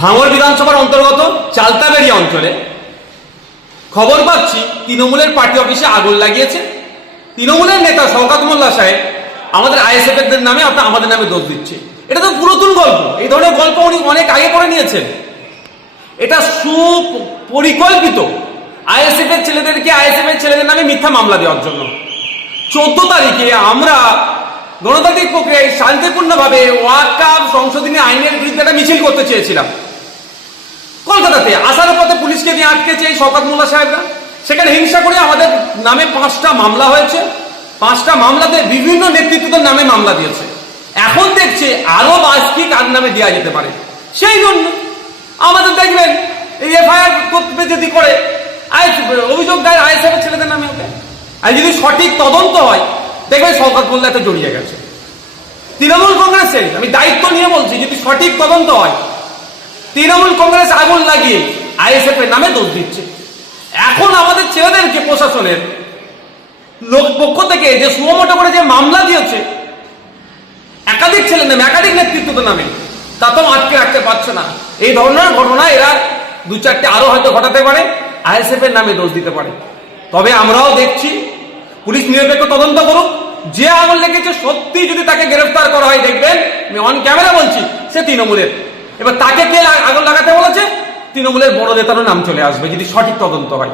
ভাঙড় বিধানসভার অন্তর্গত চালতাবেড়িয়া অঞ্চলে খবর পাচ্ছি তৃণমূলের পার্টি অফিসে আগুন লাগিয়েছে। তৃণমূলের নেতা শওকত মোল্লা সাহেব আমাদের আইএসএফ এর নামে আমাদের নামে দোষ দিচ্ছে। এটা তো পুরাতন গল্প, এই ধরনের গল্প উনি অনেক আগে করে নিয়েছেন। এটা সুপরিকল্পিত আইএসএফ এর ছেলেদের নামে মিথ্যা মামলা দেওয়ার জন্য। 14 তারিখে আমরা গণতান্ত্রিক প্রক্রিয়ায় শান্তিপূর্ণভাবে ওয়াকফ সংশোধনী আইনের বিরুদ্ধে একটা মিছিল করতে চেয়েছিলাম কলকাতাতে। আসার পথে পুলিশকে দিয়ে আটকেছে এই শওকত মোল্লা সাহেবরা। সেখানে হিংসা করে আমাদের নামে 5টা মামলা হয়েছে। 5টা মামলাতে বিভিন্ন নেতৃত্বদের নামে মামলা দিয়েছে। এখন দেখছে আরো বাকি কার নামে দেওয়া যেতে পারে। সেই জন্য আমাদের দেখবেন এই এফআইআর করতে যদি করে অভিযোগ দেয় আইএসএফ এর ছেলেদের নামে ওকে। আর যদি সঠিক তদন্ত হয় দেখবেন শওকত মোল্লা এতে জড়িয়ে গেছে। তৃণমূল কংগ্রেসের আমি দায়িত্ব নিয়ে বলছি, যদি সঠিক তদন্ত হয় তৃণমূল কংগ্রেস আগুন লাগিয়ে আইএসএফ এর নামে দোষ দিচ্ছে। এখন আমাদের ছেলেদেরকে প্রশাসনের লোক পক্ষ থেকে যে সুমোটো করে যে মামলা দিয়েছে একাধিক ছেলের নামে, একাধিক নেতৃত্বদের নামে, তা তো আটকে রাখতে পারছে না। এই ধরনের ঘটনা এরা 2-4টে আরো হয়তো ঘটাতে পারে, আইএসএফ এর নামে দোষ দিতে পারে। তবে আমরাও দেখছি পুলিশ নিরপেক্ষ তদন্ত করুক। যে আগুন লেগেছে সত্যি যদি তাকে গ্রেফতার করা হয়, দেখবেন আমি অন ক্যামেরা বলছি সে তৃণমূলের। এবার তাকে কে আগুন লাগাতে বলেছে তৃণমূলের বড় নেতারও নাম চলে আসবে যদি সঠিক তদন্ত হয়।